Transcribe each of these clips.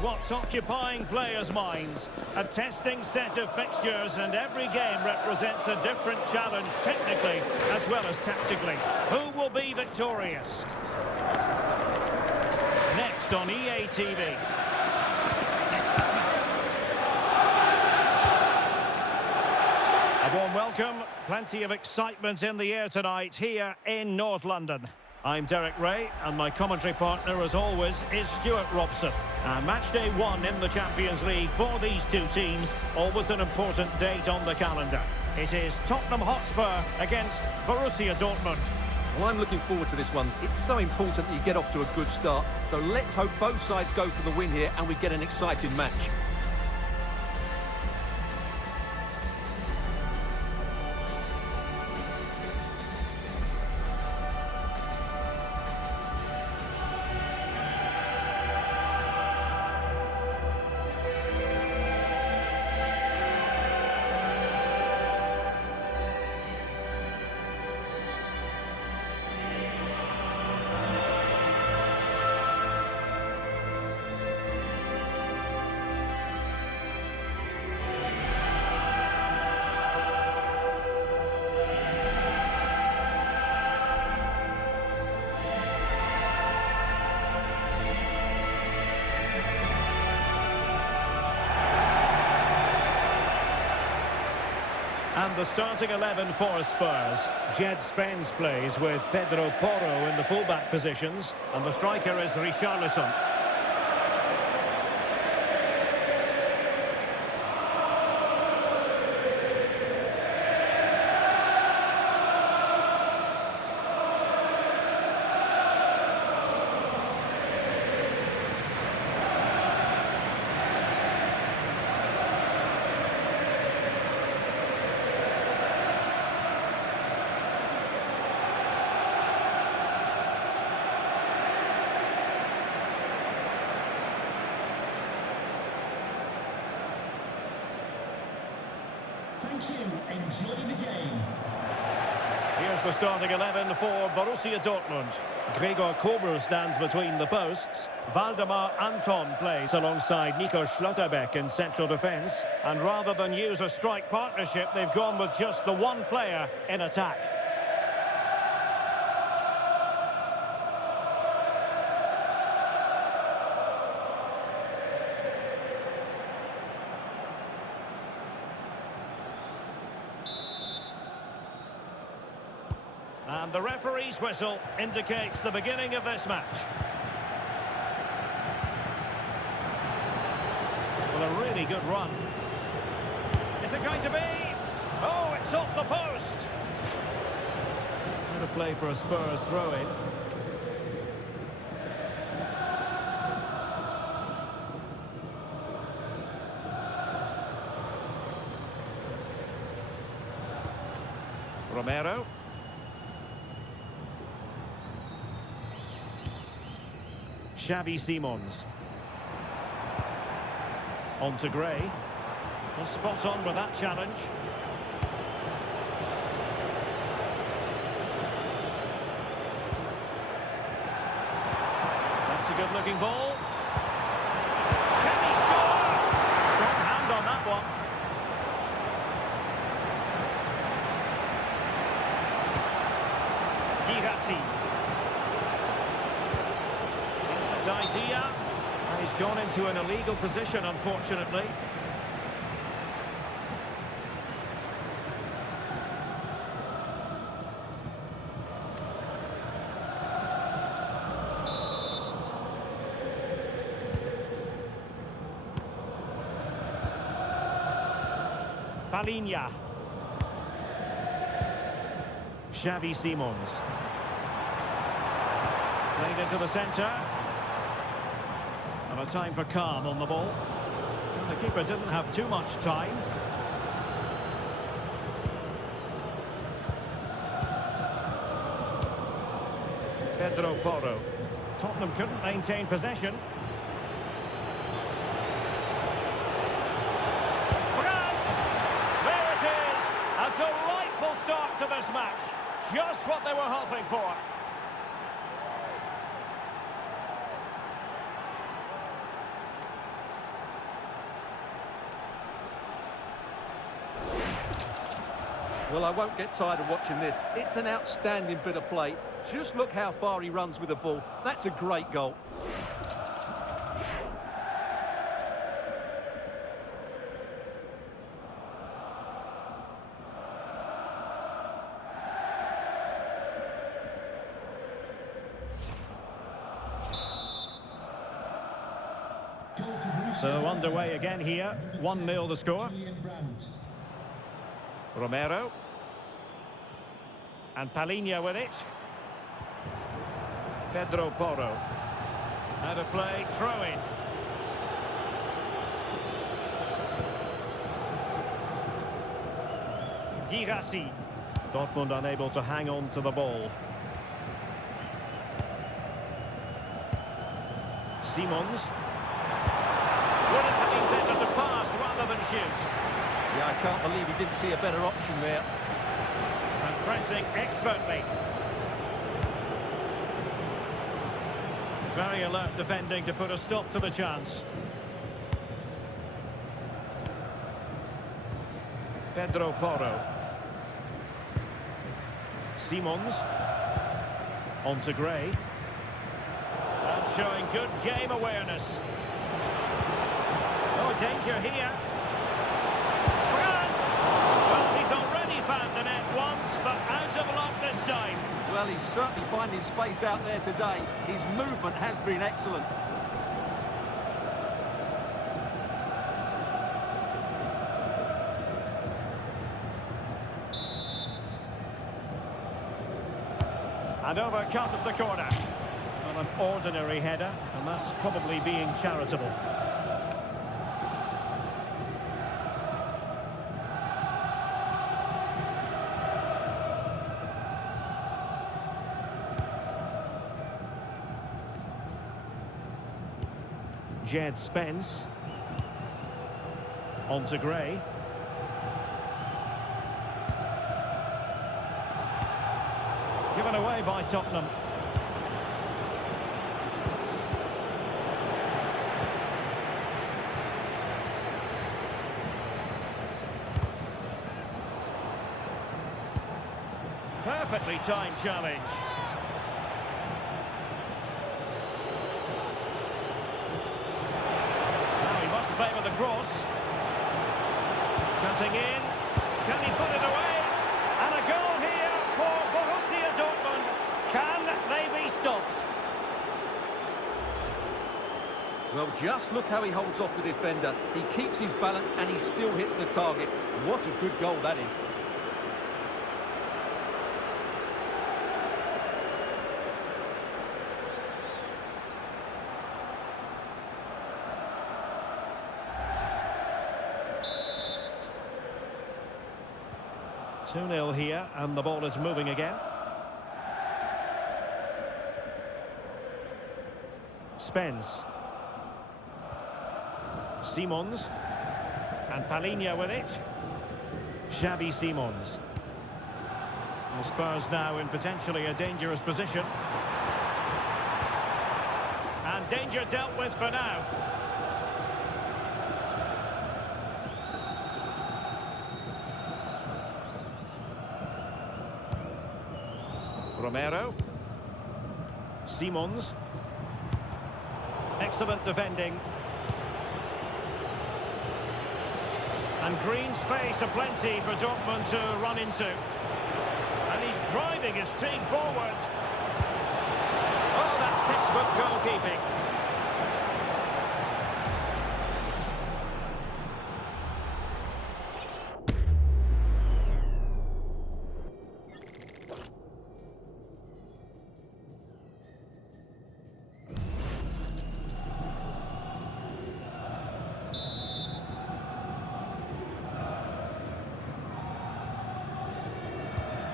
what's occupying players' minds. A testing set of fixtures, and every game represents a different challenge technically as well as tactically. Who will be victorious? Next on EA TV. A warm welcome. Plenty of excitement in the air tonight here in North London. I'm Derek Ray, and my commentary partner, as always, is Stuart Robson. Match day 1 in the Champions League for these two teams. Always an important date on the calendar. It is Tottenham Hotspur against Borussia Dortmund. Well, I'm looking forward to this one. It's so important that you get off to a good start. So let's hope both sides go for the win here and we get an exciting match. And the starting 11 for Spurs. Jed Spence plays with Pedro Porro in the fullback positions, and the striker is Richarlison. Thank you. Enjoy the game. Here's the starting 11 for Borussia Dortmund. Gregor Kobel stands between the posts. Waldemar Anton plays alongside Nico Schlotterbeck in central defence. And rather than use a strike partnership, they've gone with just the one player in attack. And the referee's whistle indicates the beginning of this match. Well, a really good run. Is it going to be? Oh, it's off the post. Good play for a Spurs throw-in. Romero. Xavi Simons. On to Gray. Well, spot on with that challenge. That's a good-looking ball. Can he score? Strong hand on that one. Girassi. Idea, and he's gone into an illegal position, unfortunately. Palinha. Xavi Simons. Played into the centre. And a time for calm on the ball. And the keeper didn't have too much time. Pedro Porro. Tottenham couldn't maintain possession. Brandt! There it is! A delightful start to this match. Just what they were hoping for. Well, I won't get tired of watching this. It's an outstanding bit of play. Just look how far he runs with the ball. That's a great goal. So underway again here. 1-0 the score. Romero. And Palhinha with it. Pedro Porro. Out of play, throw in. Girassi. Dortmund unable to hang on to the ball. Simons. Would it have been better to pass rather than shoot? Yeah, I can't believe he didn't see a better option there. And pressing expertly. Very alert defending to put a stop to the chance. Pedro Porro. Simons. On to Gray. And showing good game awareness. Oh, danger here. Grant! Well, he's already found the net once, but out of luck this time. Well, he's certainly finding space out there today. His movement has been excellent. And over comes the corner. Not an ordinary header, and that's probably being charitable. Jed Spence. On to Gray. Given away by Tottenham. Perfectly timed challenge. Favour the cross. Cutting in. Can he put it away? And a goal here for Borussia Dortmund. Can they be stopped? Well, just look how he holds off the defender. He keeps his balance and he still hits the target. What a good goal that is. Two 2-0 here, and the ball is moving again. Spence. Simons. And Palhinha with it. Xavi Simons. The Spurs now in potentially a dangerous position. And danger dealt with for now. Romero. Simons. Excellent defending. And green space aplenty for Dortmund to run into. And he's driving his team forward. Oh, that's textbook goalkeeping.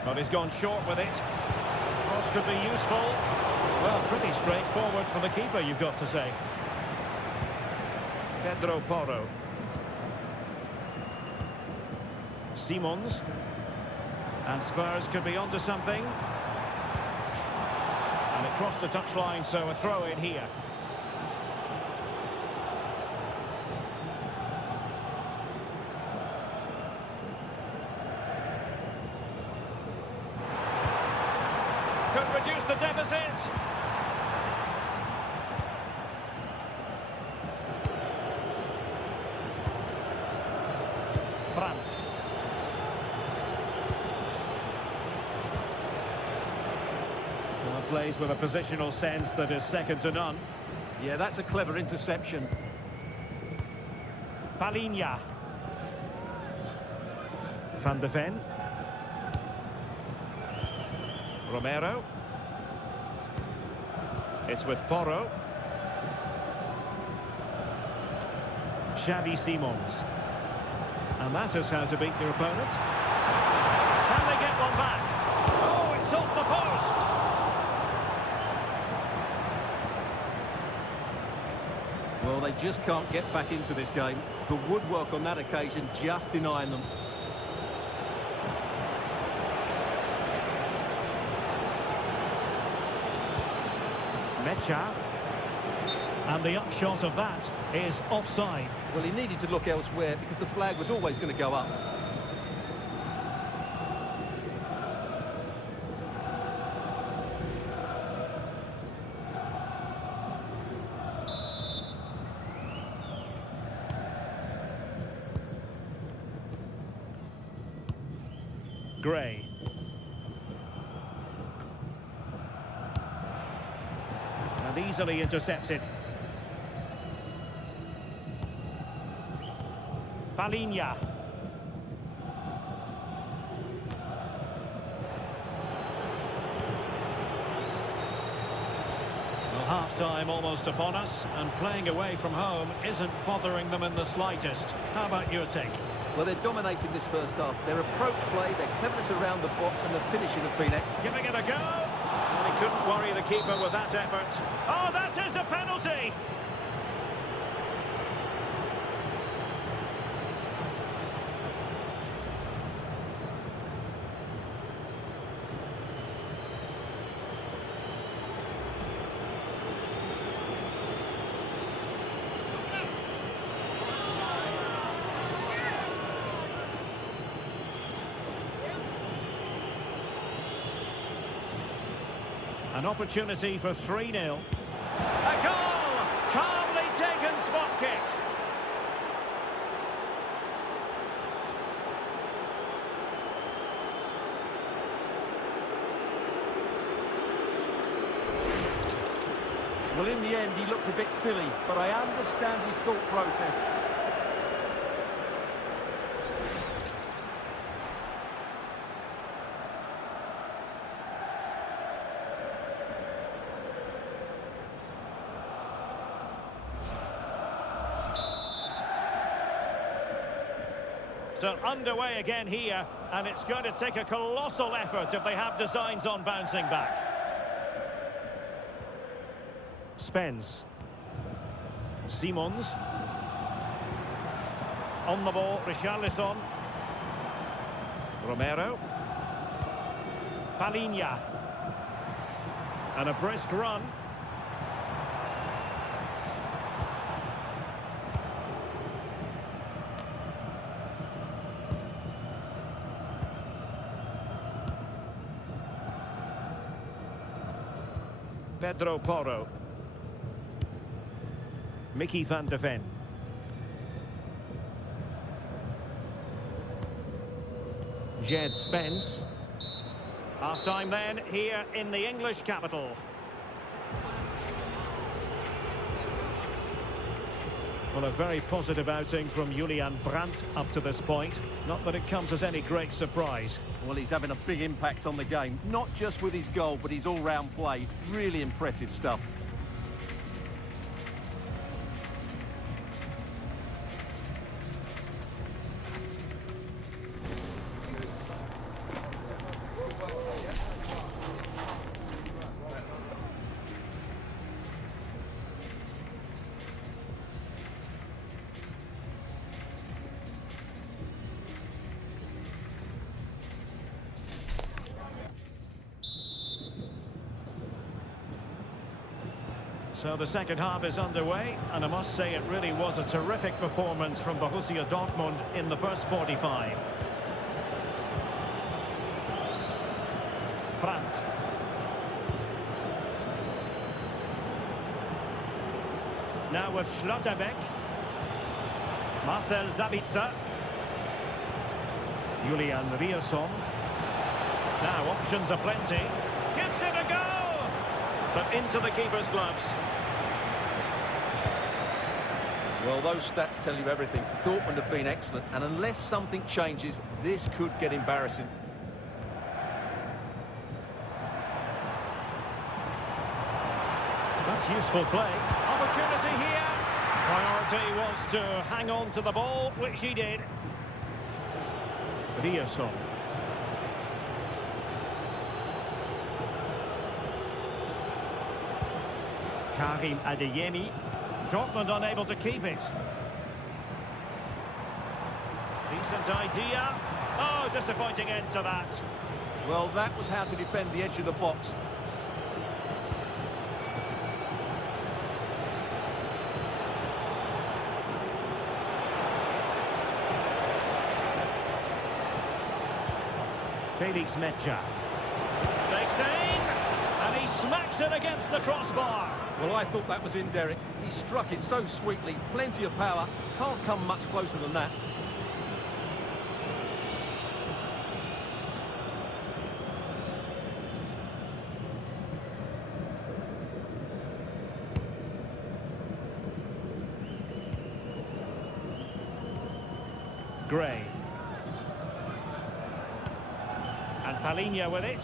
But he's gone short with it. Cross could be useful. Well, pretty straightforward for the keeper, you've got to say. Pedro Porro. Simons. And Spurs could be onto something. And it crossed the touchline, so a throw in here. reduce the deficit. Brandt. Well, plays with a positional sense that is second to none. Yeah, that's a clever interception. Palinha. Van de Ven. Romero. It's with Porro. Xavi Simons. And that is how to beat your opponent. Can they get one back? Oh, it's off the post! Well, they just can't get back into this game. The woodwork on that occasion just denying them. Mecha. And the upshot of that is offside. Well, he needed to look elsewhere because the flag was always going to go up. Gray. And easily intercepted. Palinha. Well, half-time almost upon us, and playing away from home isn't bothering them in the slightest. How about your take? Well, they're dominating this first half. Their approach play, their cleverness around the box and the finishing have been excellent. Giving it a go. And he couldn't worry the keeper with that effort. Oh, that is a penalty! An opportunity for 3-0. A goal! Calmly taken spot kick. Well, in the end, he looks a bit silly, but I understand his thought process. So underway again here, and it's going to take a colossal effort if they have designs on bouncing back. Spence. Simons. On the ball, Richarlison. Romero. Palinha. And a brisk run. Pedro Porro. Mickey van de Ven. Jed Spence. Half-time then, here in the English capital. Well, a very positive outing from Julian Brandt up to this point. Not that it comes as any great surprise. Well, he's having a big impact on the game, not just with his goal, but his all-round play. Really impressive stuff. So the second half is underway, and I must say it really was a terrific performance from Borussia Dortmund in the first 45. Brandt. Now with Schlotterbeck. Marcel Sabitzer. Julian Rierson. Now options are plenty. Gives it a go! But into the keeper's gloves. Well, those stats tell you everything. Dortmund have been excellent, and unless something changes, this could get embarrassing. That's useful play. Opportunity here. Priority was to hang on to the ball, which he did. Rierson. Karim Adeyemi. Dortmund unable to keep it. Decent idea. Oh, disappointing end to that. Well, that was how to defend the edge of the box. Felix Metscher. Takes aim, and he smacks it against the crossbar. Well, I thought that was in, Derek. He struck it so sweetly, plenty of power. Can't come much closer than that. Gray. And Palinha with it.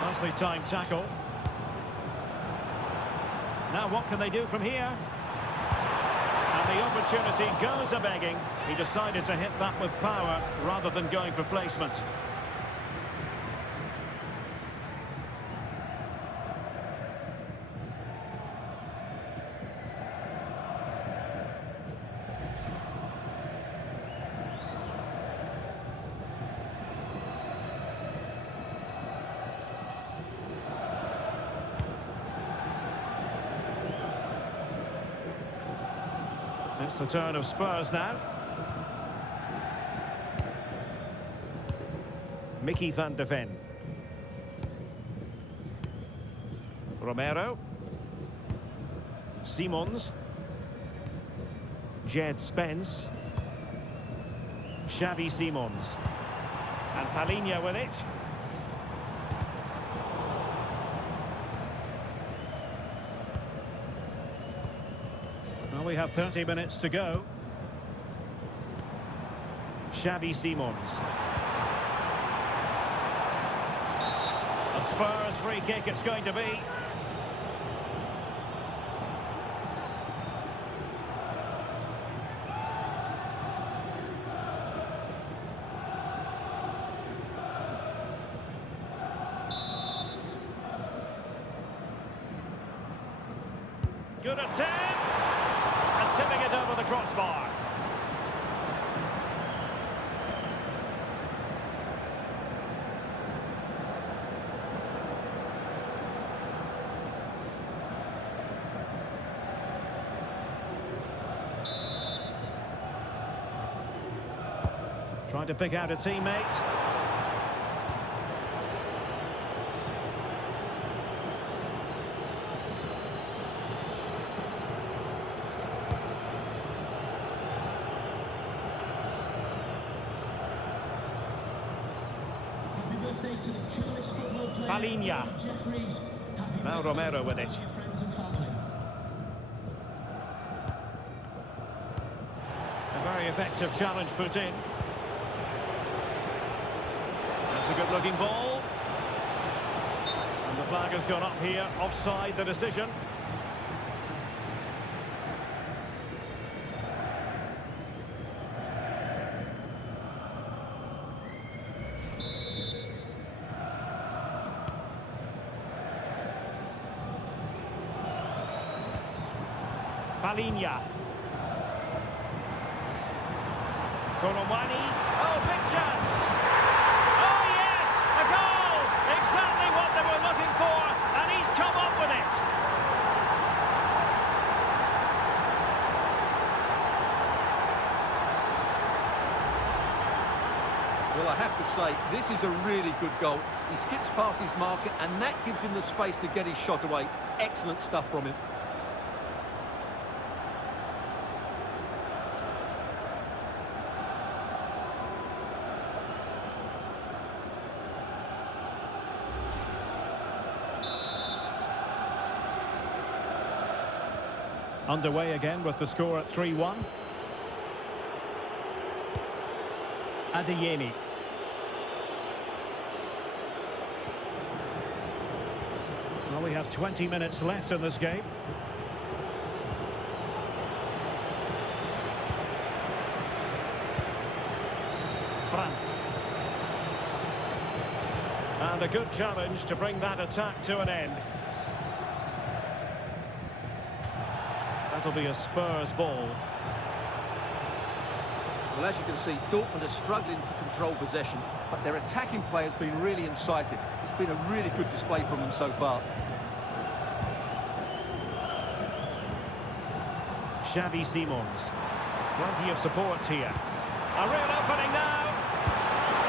Nicely timed tackle. Now what can they do from here? And the opportunity goes a-begging. He decided to hit that with power rather than going for placement. It's the turn of Spurs now. Mickey van de Ven. Romero. Simons. Jed Spence. Xavi Simons. And Palinha with it. Well, we have 30 minutes to go. Xavi Simons. A Spurs free kick it's going to be. Good attempt! And tipping it over the crossbar. Trying to pick out a teammate. Happy birthday to the coolest football player. Palinha. Jeffries. Happy Now birthday Romero with it. to your friends and family. A very effective challenge put in. That's a good-looking ball. And the flag has gone up here, offside the decision. Palinha. Colomwani. Oh, big chance. Oh, yes, a goal. Exactly what they were looking for, and he's come up with it. Well, I have to say, this is a really good goal. He skips past his marker, and that gives him the space to get his shot away. Excellent stuff from him. Underway again with the score at 3-1. Adeyemi. Well, we have 20 minutes left in this game. Brandt. And a good challenge to bring that attack to an end. That'll be a Spurs ball. Well, as you can see, Dortmund are struggling to control possession, but their attacking play has been really incisive. It's been a really good display from them so far. Xavi Simons. Plenty of support here. A real opening now.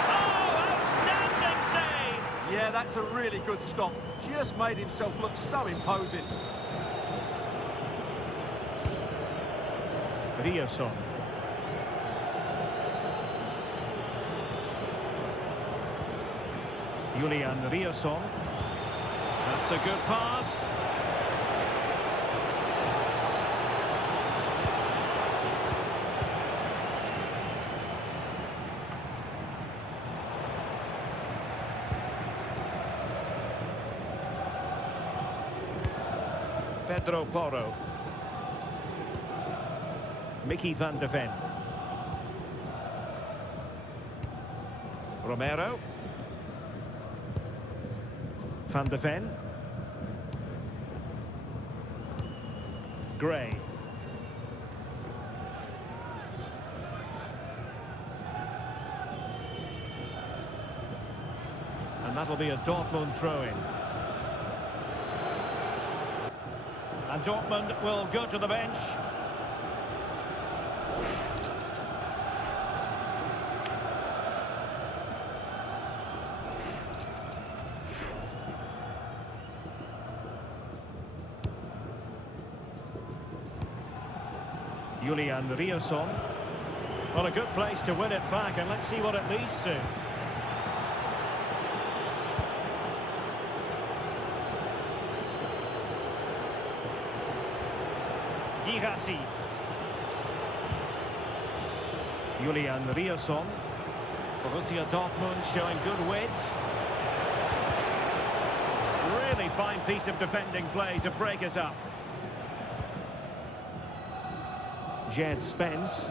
Oh, outstanding save! Yeah, that's a really good stop. Just made himself look so imposing. Rioson. Julian Rioson. That's a good pass. Pedro Porro. Mickey van de Ven. Romero. Van de Ven. Gray. And that'll be a Dortmund throw-in. And Dortmund will go to the bench. Julian Rioson. Well, a good place to win it back, and let's see what it leads to. Girassi. Julian Rioson. Borussia Dortmund showing good width. Really fine piece of defending play to break us up. Jed Spence.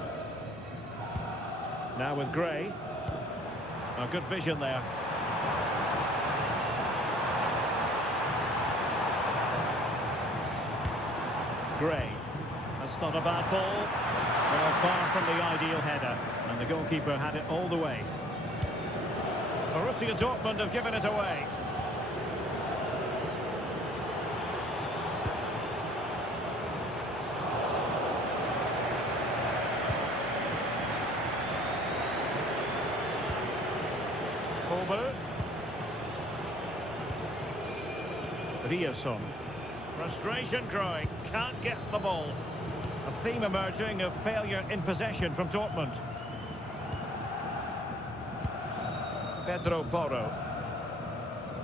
Now with Gray. A good vision there. Gray. That's not a bad ball. Well, far from the ideal header. And the goalkeeper had it all the way. Borussia Dortmund have given it away. Rioson. Frustration growing, can't get the ball. A theme emerging of failure in possession from Dortmund. Pedro Porro.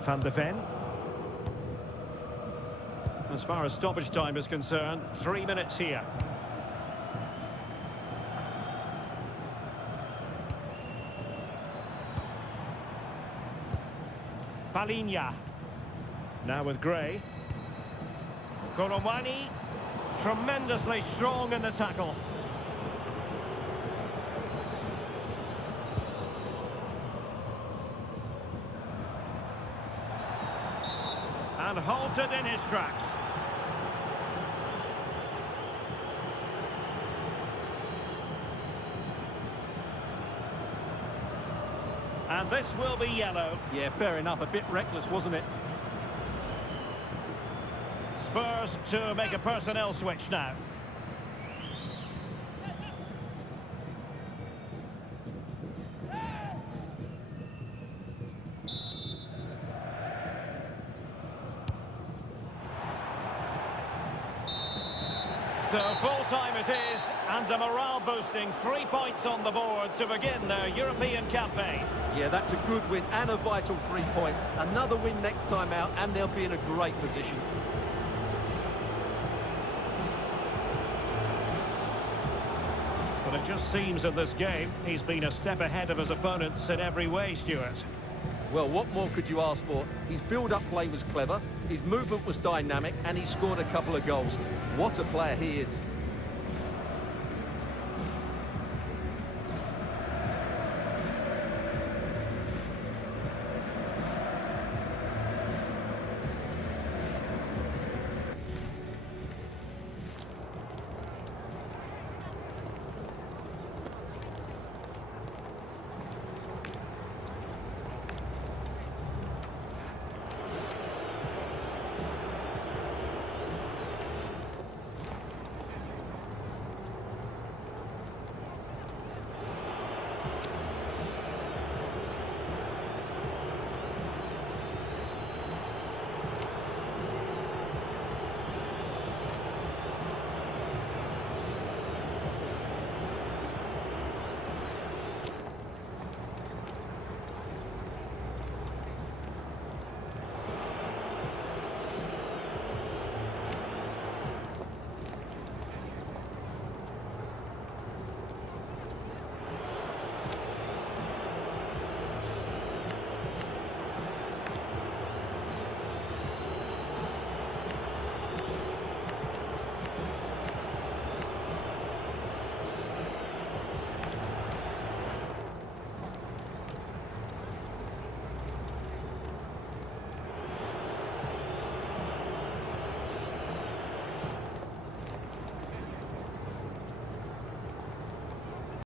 Van de Ven. As far as stoppage time is concerned, 3 minutes here. Palinha. Now with Gray. Korowani. Tremendously strong in the tackle. And halted in his tracks. And this will be yellow. Yeah, fair enough. A bit reckless, wasn't it? Spurs to make a personnel switch now. So full-time it is, and a morale-boosting 3 points on the board to begin their European campaign. Yeah, that's a good win and a vital 3 points. Another win next time out, and they'll be in a great position. But it just seems in this game, he's been a step ahead of his opponents in every way, Stuart. Well, what more could you ask for? His build-up play was clever, his movement was dynamic, and he scored a couple of goals. What a player he is.